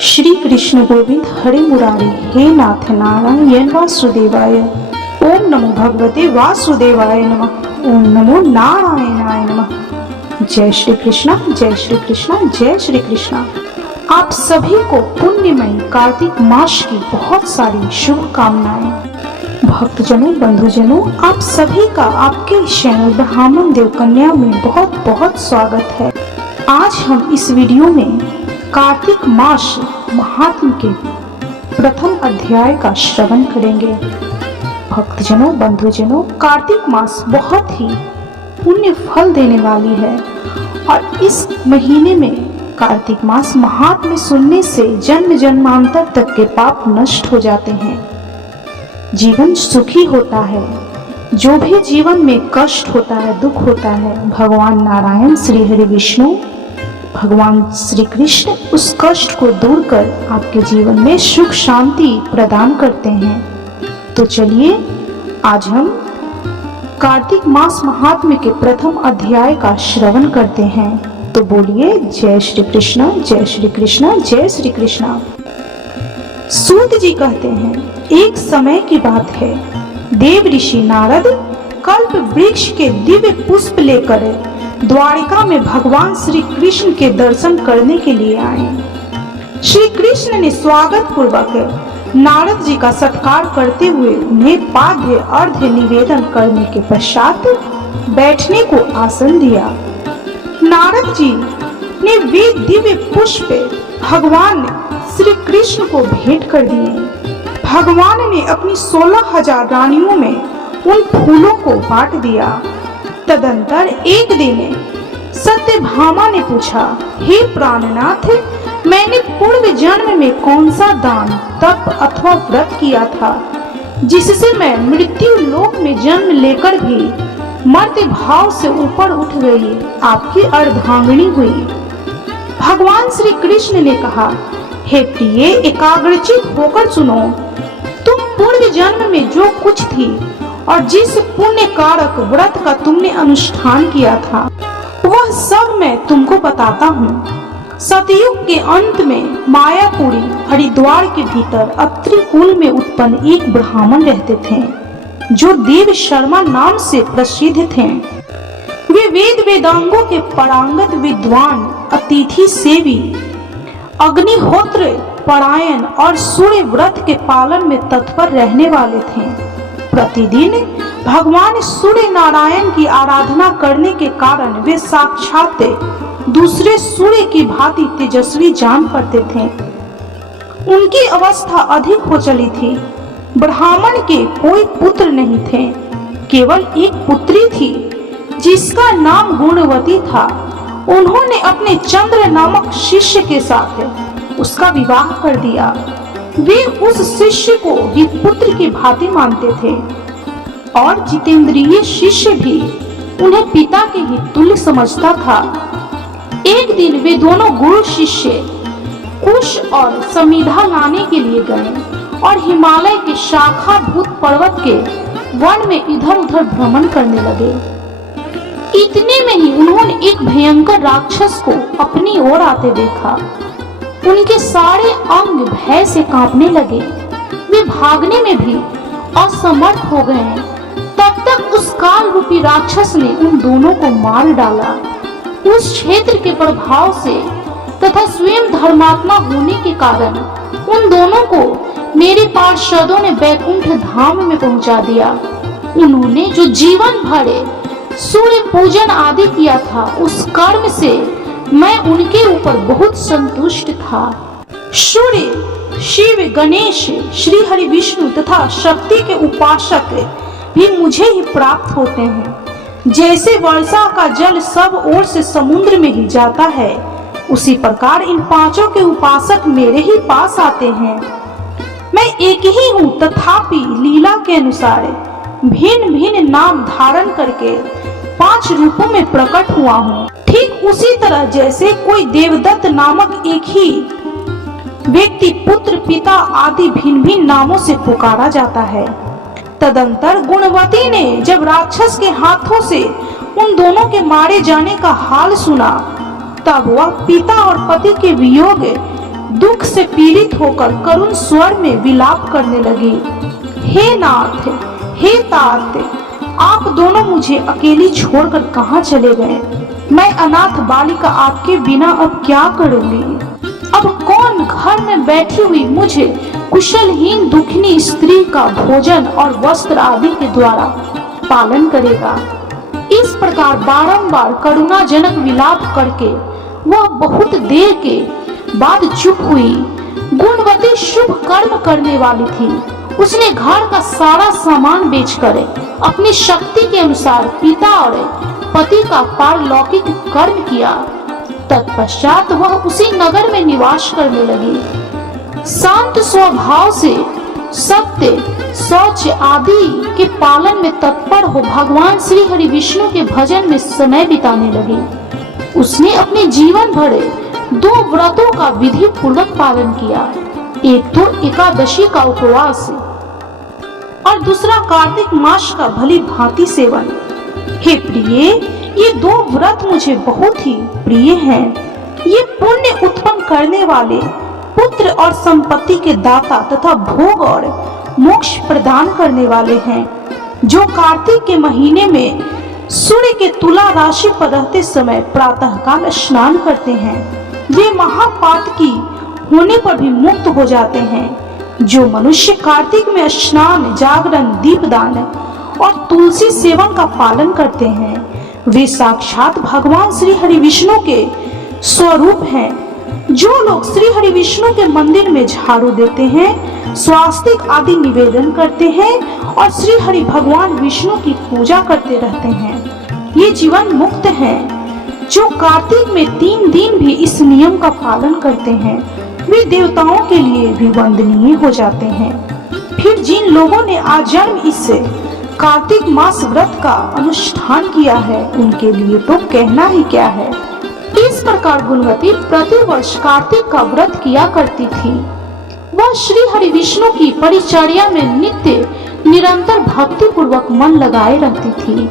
श्री कृष्ण गोविंद हरे मुरारी, हे नाथ नारायण वासुदेवाय। ओम नमो भगवते वासुदेवाय नमः। ओम नमो नारायणाय नमः। जय श्री कृष्णा, जय श्री कृष्णा, जय श्री कृष्णा। आप सभी को पुण्यमयी कार्तिक मास की बहुत सारी शुभकामनाएं। भक्तजनों, बंधुजनों, आप सभी का आपके चैनल ब्राह्मण देव कन्या में बहुत बहुत स्वागत है। आज हम इस वीडियो में कार्तिक मास महात्म के प्रथम अध्याय का श्रवण करेंगे। भक्तजनों, बंधुजनों, कार्तिक मास बहुत ही पुण्य फल देने वाली है और इस महीने में कार्तिक मास महात्म्य सुनने से जन्म जन्मांतर तक के पाप नष्ट हो जाते हैं, जीवन सुखी होता है। जो भी जीवन में कष्ट होता है, दुख होता है, भगवान नारायण, श्री हरि विष्णु, भगवान श्री कृष्ण उस कष्ट को दूर कर आपके जीवन में सुख शांति प्रदान करते हैं। तो चलिए आज हम कार्तिक मास महात्म्य के प्रथम अध्याय का श्रवण करते हैं। तो बोलिए जय श्री कृष्ण, जय श्री कृष्ण, जय श्री कृष्ण। सूत जी कहते हैं, एक समय की बात है, देव ऋषि नारद कल्प वृक्ष के दिव्य पुष्प लेकर द्वारिका में भगवान श्री कृष्ण के दर्शन करने के लिए आए। श्री कृष्ण ने स्वागत पूर्वक नारद जी का सत्कार करते हुए उन्हें पाद्य अर्घ्य निवेदन करने के पश्चात बैठने को आसन दिया। नारद जी ने वे दिव्य पुष्प भगवान श्री कृष्ण को भेंट कर दिए। भगवान ने अपनी 16,000 रानियों में उन फूलों को बांट दिया। तदंतर एक दिन सत्यभामा ने पूछा, हे प्राणनाथ, मैंने पूर्व जन्म में कौन सा दान, तप अथवा व्रत किया था जिससे मैं मृत्यु लोक में जन्म लेकर भी मर्त्य भाव से ऊपर उठ गई, आपकी अर्धांगिनी हुई। भगवान श्री कृष्ण ने कहा, हे प्रिय, एकाग्रचित होकर सुनो। तुम पूर्व जन्म में जो कुछ थी और जिस पुण्य कारक व्रत का तुमने अनुष्ठान किया था वह सब मैं तुमको बताता हूँ। सतयुग के अंत में मायापुरी हरिद्वार के भीतर अत्रि कुल में उत्पन्न एक ब्राह्मण रहते थे जो देव शर्मा नाम से प्रसिद्ध थे। वे वेद वेदांगों के पारंगत विद्वान, अतिथि सेवी, अग्निहोत्र परायण और सूर्य व्रत के पालन में तत्पर रहने वाले थे। प्रतिदिन भगवान सूर्य नारायण की आराधना करने के कारण वे साक्षात दूसरे सूर्य की भांति तेजस्वी जान पड़ते थे। उनकी अवस्था अधिक हो चली थी। ब्राह्मण के कोई पुत्र नहीं थे, केवल एक पुत्री थी जिसका नाम गुणवती था। उन्होंने अपने चंद्र नामक शिष्य के साथ उसका विवाह कर दिया। वे उस शिष्य को ही पुत्र की भांति मानते थे और जितेंद्रिय शिष्य भी उन्हें पिता के ही तुल्य समझता था। एक दिन वे दोनों गुरु शिष्य कुश और समीधा लाने के लिए गए और हिमालय के शाखाभूत पर्वत के वन में इधर उधर भ्रमण करने लगे। इतने में ही उन्होंने एक भयंकर राक्षस को अपनी ओर आते देखा। उनके सारे अंग भय से कांपने लगे। वे भागने में भी असमर्थ हो गए। तब तक उस काल रूपी राक्षस ने उन दोनों को मार डाला। उस क्षेत्र के प्रभाव से तथा स्वयं धर्मात्मा होने के कारण उन दोनों को मेरे पार्षदों ने बैकुंठ धाम में पहुंचा दिया। उन्होंने जो जीवन भर सूर्य पूजन आदि किया था, उस कर्म से मैं उनके ऊपर बहुत संतुष्ट था। सूर्य, शिव, गणेश, श्री हरि विष्णु तथा शक्ति के उपासक भी मुझे ही प्राप्त होते हैं। जैसे वर्षा का जल सब ओर से समुद्र में ही जाता है, उसी प्रकार इन पांचों के उपासक मेरे ही पास आते हैं। मैं एक ही हूँ, तथापि लीला के अनुसार भिन्न भिन्न नाम धारण करके 5 रूपों में प्रकट हुआ हूँ। ठीक उसी तरह जैसे कोई देवदत्त नामक एक ही व्यक्ति पुत्र, पिता आदि भिन्न भिन्न नामों से पुकारा जाता है। तदंतर गुणवती ने जब राक्षस के हाथों से उन दोनों के मारे जाने का हाल सुना, तब वह पिता और पति के वियोग दुख से पीड़ित होकर करुण स्वर में विलाप करने लगी। हे नाथ, हे तात, आप दोनों मुझे अकेली छोड़कर कहाँ चले गए? मैं अनाथ बालिका आपके बिना अब क्या करूंगी? अब कौन घर में बैठी हुई मुझे कुशलहीन दुखनी स्त्री का भोजन और वस्त्र आदि के द्वारा पालन करेगा? इस प्रकार बारंबार करुणाजनक विलाप करके वह बहुत देर के बाद चुप हुई। गुणवती शुभ कर्म करने वाली थी। उसने घर का सारा सामान बेचकर अपनी शक्ति के अनुसार पिता और पति का पारलौकिक कर्म किया। तत्पश्चात वह उसी नगर में निवास करने लगी। शांत स्वभाव से सत्य, शौच आदि के पालन में तत्पर हो भगवान श्री हरि विष्णु के भजन में समय बिताने लगी। उसने अपने जीवन भर 2 व्रतों का विधि पूर्वक पालन किया। एक तो एकादशी का उपवास और दूसरा कार्तिक मास का भली भांति सेवन। हे प्रिय, ये 2 व्रत मुझे बहुत ही प्रिय हैं। ये पुण्य उत्पन्न करने वाले, पुत्र और संपत्ति के दाता तथा भोग और मोक्ष प्रदान करने वाले हैं। जो कार्तिक के महीने में सूर्य के तुला राशि पर रहते समय प्रातःकाल स्नान करते हैं, वे महापातकी होने पर भी मुक्त हो जाते हैं। जो मनुष्य कार्तिक में स्नान, जागरण, दीपदान और तुलसी सेवन का पालन करते हैं, वे साक्षात भगवान श्री हरि विष्णु के स्वरूप हैं। जो लोग श्री हरि विष्णु के मंदिर में झाड़ू देते हैं, स्वास्तिक आदि निवेदन करते हैं और श्री हरि भगवान विष्णु की पूजा करते रहते हैं, ये जीवन मुक्त हैं। जो कार्तिक में 3 दिन भी इस नियम का पालन करते हैं, वे देवताओं के लिए भी वंदनीय हो जाते हैं। फिर जिन लोगों ने आजन्म इस कार्तिक मास व्रत का अनुष्ठान किया है, उनके लिए तो कहना ही क्या है। इस प्रकार गुणवती प्रतिवर्ष कार्तिक का व्रत किया करती थी। वह श्री हरि विष्णु की परिचर्या में नित्य निरंतर भक्ति पूर्वक मन लगाए रहती थी।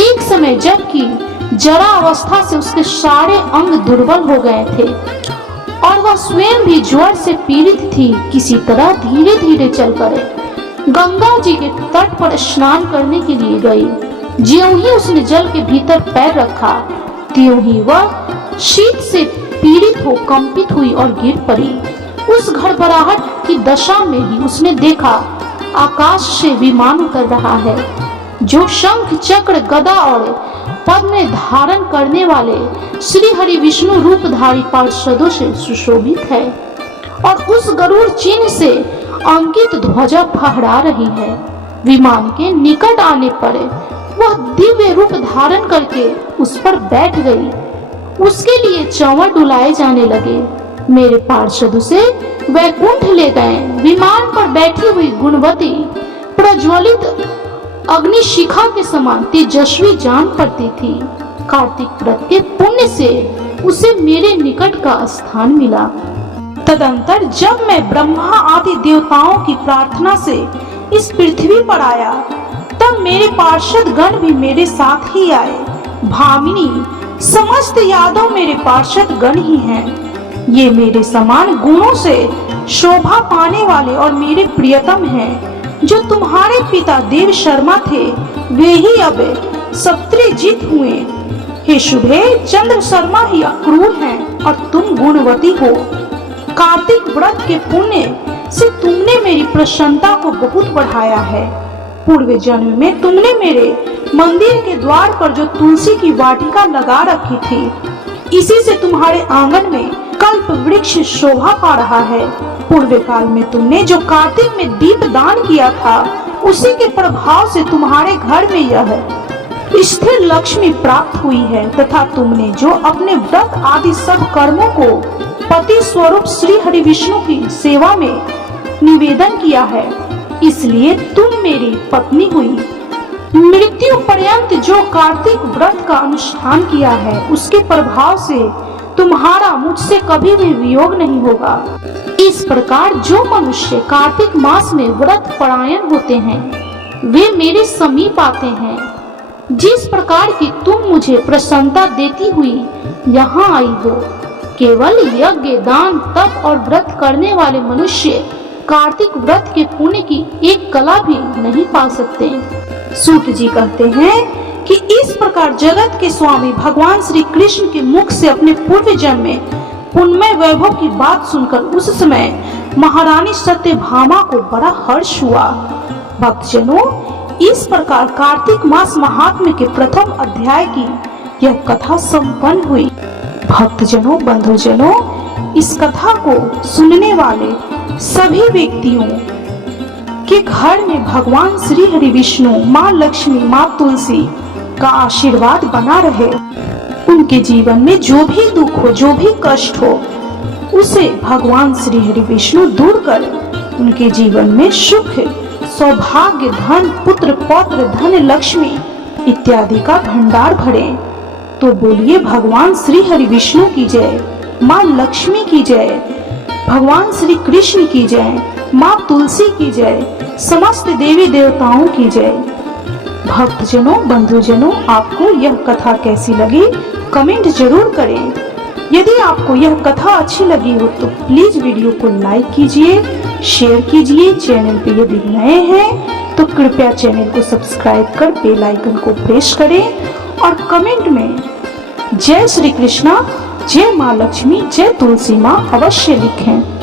एक समय जबकि जरा अवस्था से उसके सारे अंग दुर्बल हो गए थे और वह स्वयं भी ज्वर से पीड़ित थी, किसी तरह धीरे धीरे चलकर गंगा जी के तट पर स्नान करने के लिए गई। ज्यों ही उसने जल के भीतर पैर रखा, त्यों ही वह शीत से पीड़ित हो कंपित हुई और गिर पड़ी। उस घड़बड़ाहट की दशा में ही उसने देखा आकाश से विमान उतर रहा है, जो शंख, चक्र, गदा और पद्म धारण करने वाले श्री हरि विष्णु रूपधारी पार्षदों से सुशोभित है और उस गरुड़ चिन्ह से अंकित ध्वजा फहरा रही है। विमान के निकट आने पर वह दिव्य रूप धारण करके उस पर बैठ गई। उसके लिए चंवर डुलाए जाने लगे। मेरे पार्षद उसे वैकुंठ ले गए। विमान पर बैठी हुई गुणवती प्रज्वलित अग्निशिखा के समान तेजस्वी जान पड़ती थी। कार्तिक व्रत के पुण्य से उसे मेरे निकट का स्थान मिला। तदंतर जब मैं ब्रह्मा आदि देवताओं की प्रार्थना से इस पृथ्वी पर आया, तब मेरे पार्षद गण भी मेरे साथ ही आए। भामिनी, समस्त यादव मेरे पार्षद गण ही हैं। ये मेरे समान गुणों से शोभा पाने वाले और मेरे प्रियतम हैं। जो तुम्हारे पिता देव शर्मा थे, वे ही अब सप्तृजित हुए। हे शुभे, चंद्र शर्मा ही अक्रूर हैं और तुम गुणवती हो। कार्तिक व्रत के पुण्य से तुमने मेरी प्रसन्नता को बहुत बढ़ाया है। पूर्व जन्म में तुमने मेरे मंदिर के द्वार पर जो तुलसी की वाटिका लगा रखी थी, इसी से तुम्हारे आंगन में कल्प वृक्ष शोभा पा रहा है। पूर्व काल में तुमने जो कार्तिक में दीप दान किया था, उसी के प्रभाव से तुम्हारे घर में यह स्थिर लक्ष्मी प्राप्त हुई है तथा तुमने जो अपने व्रत आदि सब कर्मों को पति स्वरूप श्री हरि विष्णु की सेवा में निवेदन किया है, इसलिए तुम मेरी पत्नी हुई। मृत्यु पर्यंत जो कार्तिक व्रत का अनुष्ठान किया है, उसके प्रभाव से तुम्हारा मुझसे कभी भी वियोग नहीं होगा। इस प्रकार जो मनुष्य कार्तिक मास में व्रत परायण होते हैं, वे मेरे समीप आते हैं। जिस प्रकार की तुम मुझे प्रसन्नता देती हुई यहाँ आई हो, केवल यज्ञ, दान, तप और व्रत करने वाले मनुष्य कार्तिक व्रत के पुण्य की एक कला भी नहीं पा सकते। सूत जी कहते हैं कि इस प्रकार जगत के स्वामी भगवान श्री कृष्ण के मुख से अपने पूर्व जन्म में पुण्यमय वैभव की बात सुनकर उस समय महारानी सत्यभामा को बड़ा हर्ष हुआ। भक्तजनों, इस प्रकार कार्तिक मास महात्म्य के प्रथम अध्याय की यह कथा संपन्न हुई। भक्तजनों, बंधुजनों, इस कथा को सुनने वाले सभी व्यक्तियों के घर में भगवान श्री हरि विष्णु, माँ लक्ष्मी, माँ तुलसी का आशीर्वाद बना रहे। उनके जीवन में जो भी दुख हो, जो भी कष्ट हो, उसे भगवान श्री हरि विष्णु दूर कर उनके जीवन में सुख, सौभाग्य, धन, पुत्र, पौत्र, धन, लक्ष्मी इत्यादि का भंडार भरे। तो बोलिए भगवान श्री हरि विष्णु की जय, माँ लक्ष्मी की जय, भगवान श्री कृष्ण की जय, माँ तुलसी की जय, समस्त देवी देवताओं की जय। भक्तजनों, बंधुजनों, आपको यह कथा कैसी लगी कमेंट जरूर करें। यदि आपको यह कथा अच्छी लगी हो तो प्लीज वीडियो को लाइक कीजिए, शेयर कीजिए। चैनल पे यदि नए हैं तो कृपया चैनल को सब्सक्राइब कर बेल आइकन को प्रेस करें और कमेंट में जय श्री कृष्णा, जय माँ लक्ष्मी, जय तुलसी माँ अवश्य लिखें।